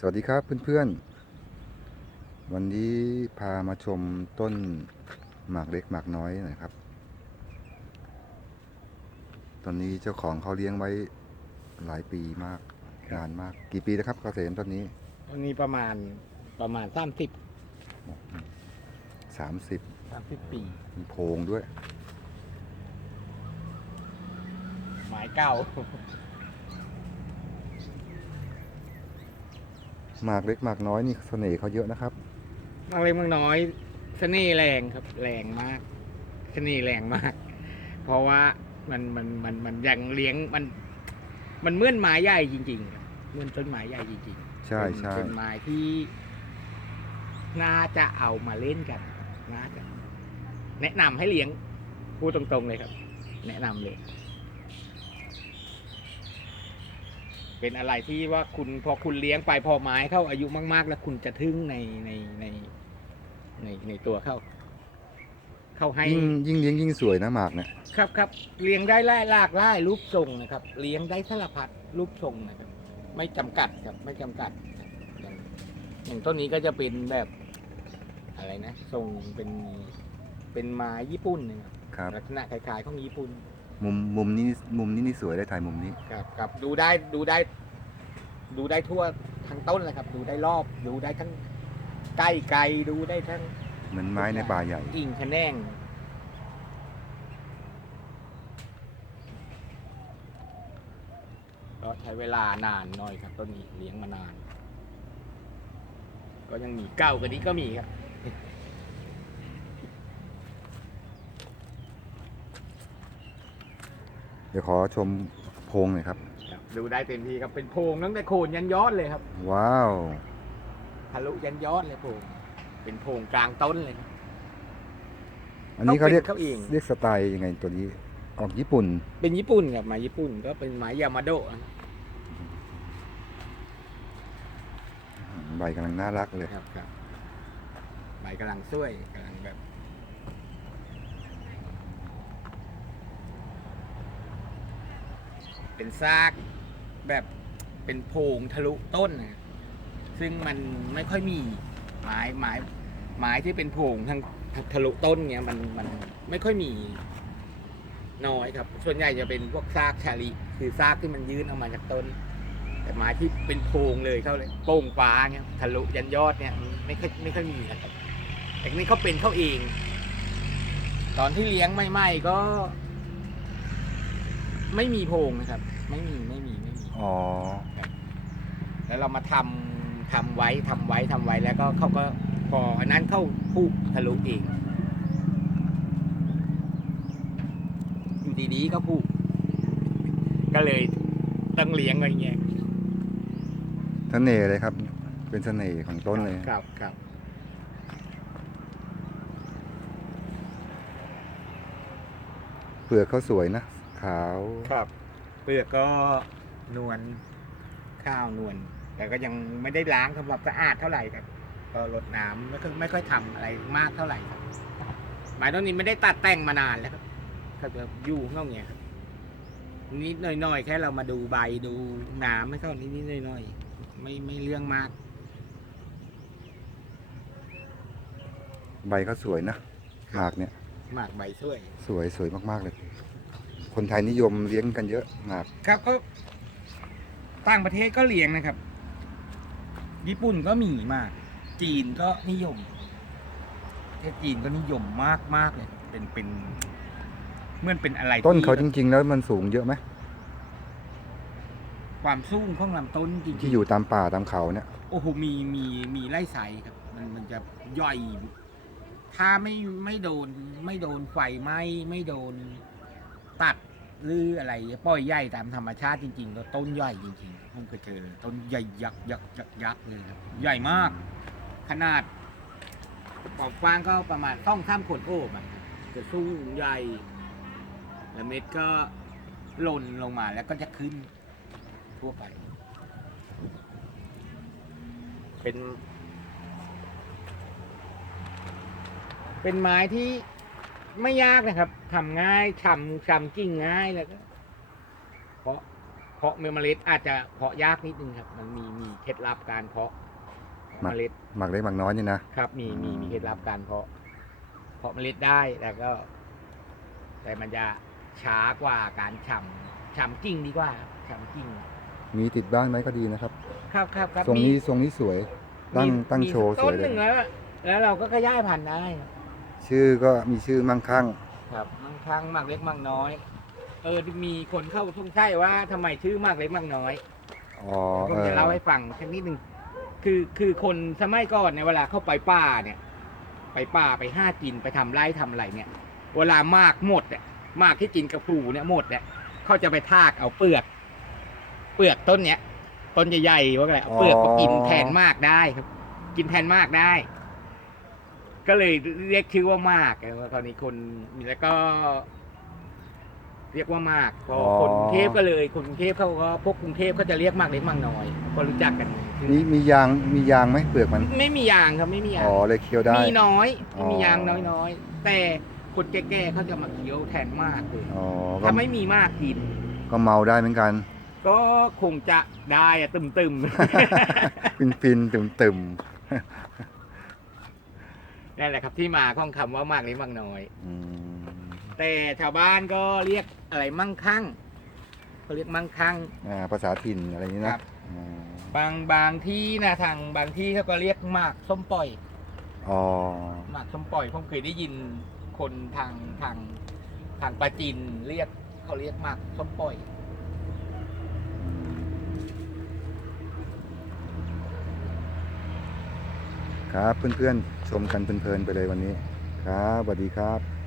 สวัสดีครับเพื่อนๆ วันนี้พามาชมต้นหมากเล็กหมากน้อยหน่อยครับ ตอนนี้เจ้าของเขาเลี้ยงไว้หลายปีมากนานมาก กี่ปีแล้วครับเกษมต้นนี้อันนี้ประมาณประมาณสามสิบสามสิบสามสิบปีมีโพรงด้วย หมายเก่า หมากเล็กหมากน้อยนี่เสน่ห์เขาเยอะนะครับ บางเล็กบางน้อยเสน่ห์แรงครับ แรงมากเสน่ห์แรงมาก เพราะว่ามันมันมันมันยังเลี้ยงมัน มันเหมื่อนไม้ใหญ่จริงๆครับเหมื่อนต้นไม้ใหญ่จริงๆใช่เป็นใช่เป็นไม้ที่ น่าจะเอามาเล่นกันน่าจะ แนะนำให้เลี้ยงพูดตรงๆเลยครับ แนะนำเลย เป็นอะไรที่ว่าคุณพอคุณเลี้ยงไปพอไม้เข้าอายุมาก ๆ แล้วคุณจะทึ่งในในในในในตัวเข้า เข้าให้ ยิ่งยิ่งเลี้ยงยิ่งสวยนะหมากเนี่ยครับครับเลี้ยงได้หลายหลากหลายรูปทรงนะครับ เลี้ยงได้สารพัดรูปทรงนะครับ ไม่จำกัดครับไม่จำกัดอย่างอย่างต้นนี้ก็จะเป็นแบบอะไรนะทรงเป็นเป็นไม้ญี่ปุ่นนะครับครับลักษณะคล้ายๆของญี่ปุ่น มุมมุมนี้มุมนี้นี่สวยได้ถ่ายมุมนี้ ครับครับดูได้ดูได้ ดูได้ทั่วทั้งต้นเลยครับ ดูได้รอบดูได้ทั้งใกล้ไกลดูได้ทั้งเหมือนไม้ในป่าใหญ่ กิ่งขะแนงก็ใช้เวลานานหน่อยครับต้นนี้เลี้ยงมานาน ก็ยังมีเก้ากว่านี้ก็มีครับ ดี๋ยวขอชมโพรงหน่อยครับ ครับดูได้เต็มที่ครับเป็นโพรงตั้งแต่โคนยันยอดเลยครับว้าว ทะลุยันยอดเลยโพรงเป็นโพรงกลางต้นเลยครับ อันนี้เขาเรียกเขาเอง เรียกสไตล์ยังไงตัวนี้ออกญี่ปุ่นเป็นญี่ปุ่นครับไม้ญี่ปุ่นก็เป็นไม้ยามาโดะนะใบกำลังน่ารักเลย ครับครับใบกำลังสวยกำลังแบบ เป็นซากแบบเป็นโพรงทะลุต้นนะซึ่งมันไม่ค่อยมีไม้ไม้ไม้ที่เป็นโพรงทางทะลุต้นเนี้ยมันมันไม่ค่อยมีน้อยครับ ส่วนใหญ่จะเป็นพวกซากชาลิคือซากที่มันยื่นออกมาจากต้น แต่ไม้ที่เป็นโพรงเลยเข้าเลยโป่งฟ้าเงี้ยทะลุยันยอดเนี่ยไม่ค่อยไม่ค่อยมีนะครับแต่นี่เขาเป็นเขาเอง ตอนที่เลี้ยงใหม่ๆก็ ไม่มีโพรงนะครับ ไม่มีไม่มีไม่มี อ๋อ แล้วเรามาทำทำไว้ทำไว้ทำไว้แล้วก็เขาก็พออันนั้นเข้าพุทะลุเอง อยู่ดีๆก็พุก็เลยต้องเลี้ยงไว้อย่างเงี้ยเสน่ห์เลยครับ เป็นเสน่ห์ของต้นเลย ครับครับ เปลือกเขาสวยนะ ขาว ครับ เปลือกก็นวลข้าวนวลแต่ก็ยังไม่ได้ล้างทำความสะอาดเท่าไหร่ครับก็รดน้ำไม่ค่อยไม่ค่อยทำอะไรมากเท่าไหร่ครับไม้ต้นนี้ไม่ได้ตัดแต่งมานานแล้วครับเขาจะอยู่ข้างเงี้ยครับนิดหน่อยๆแค่เรามาดูใบดูน้ำไม่เท่านี้นิดๆหน่อยๆไม่ไม่เรื่องมาก ใบเขาสวยนะหมากเนี่ยมากใบช่วย สวยสวยมากๆเลย คนไทยนิยมเลี้ยงกันเยอะหมาก ครับก็ต่างประเทศก็เลี้ยงนะครับ ญี่ปุ่นก็มีมาก จีนก็นิยมประเทศจีนก็นิยมมากมากๆเลยเป็นเป็นเหมื่อนเป็นอะไรต้นเขาจที่ริง ๆ แล้วมันสูงเยอะไหมความสูงของลำต้นจริงๆ ที่อยู่ตามป่าตามเขาเนี่ย โอ้โห มี มี มีไล่ไซครับ มัน มันจะย่อย ถ้าไม่ ไม่โดน ไม่โดนไฟไหม้ ไม่โดนตัด หรืออะไรปล่อยใหญ่ตามธรรมชาติจริงๆก็ต้นใหญ่จริงๆผมเคยเจอต้นใหญ่ยักษ์ยักษ์ยักษ์ยักษ์เลยครับใหญ่มาก ขนาดปอกฟางก็ประมาณต้องข้ามขวดโอบอะจะสูงใหญ่แล้วเม็ดก็หล่นลงมาแล้วก็จะขึ้นทั่วไป เป็น เป็นไม้ที่ ไม่ยากนะครับทำง่ายชำชำกิ่งง่ายแล้วก็เพราะเพาะเมล็ดอาจจะเพาะยากนิดนึงครับ มันมีมีเคล็ดลับการเพาะเมล็ดหมักเล็กหมักน้อยนี่นะครับ มีมีอืมมีเคล็ดลับการเพาะ เพาะเมล็ดได้แล้วก็ แต่มันจะช้ากว่าการฉ่ำฉ่ำกิ่งดีกว่าฉ่ำกิ่งมีติดบ้านไหมก็ดีนะครับ ครับครับครับทรงมีนี้ทรงนี้สวย ตั้งมีตั้งมีโชว์สต้วนยหเลนึ่ยงแล้วแล้วเราก็ขยายพันธุ์ได้ ชื่อก็มีชื่อมั่งคั่ง ครับมังครั้งมากเล็กมากน้อย เออมีคนเข้าทุ่งใช่ว่าทำไมชื่อมากเล็กมากน้อยอ๋อผมเออจะเล่าให้ฟังสักนิดหนึ่งคือคือคนสมัยก่อนเนี่ยเวลาเข้าไปป่าเนี่ย ไปป่าไปห้ากินไปทำไร่ทำอะไรเนี่ย เวลามากหมดเนี่ยมากที่กินกระพูเนี่ยหมดเนี่ยเขาจะไปทากเอาเปลือก เปลือกต้นเนี้ยต้นใหญ่ๆว่าอะไรเอาเปลือกมากินแทนมากได้ครับ กินแทนมากได้ ก็เลยเรียกชื่อว่ามากตอนนี้คนมีแล้วก็เรียกว่ามากพอคนกรุงเทพก็เลยคนกรุงเทพเขาก็พวกกรุงเทพก็จะเรียกมากเล็กมากน้อยก็รู้จักกันมีมียางมียางไหมเปลือกมัน ไม่มียางครับไม่มียาง อ๋อเลยเคี้ยวได้ มีน้อย อ๋อ มียางน้อยๆ แต่คนแก่ๆเขาจะมาเคี้ยวแทนมากเลย อ๋อก็ถ้าไม่มีมากกิน ก็เมาได้เหมือนกัน ก็คงจะได้อะตึมฟินฟินตึมตึมๆ นั่นแหละครับที่มาของคำว่ามากเล็กมากน้อย อืมแต่ชาวบ้านก็เรียกอะไรมั่งคั่งเขาเรียกมั่งคั่ง อ่าภาษาถิ่นอะไรอย่างนี้คนะรับอ่าบางบางที่นะทางบางที่เขาก็เรียกหมากส้มปล่อยอ๋อหมากส้มปล่อยผมเคยได้ยินคนทางทางทางปาจีนเรียกเขาเรียกหมากส้มปล่อย ครับเพื่อนๆ ชมกันเพลินๆไปเลยวันนี้ ครับสวัสดีครับ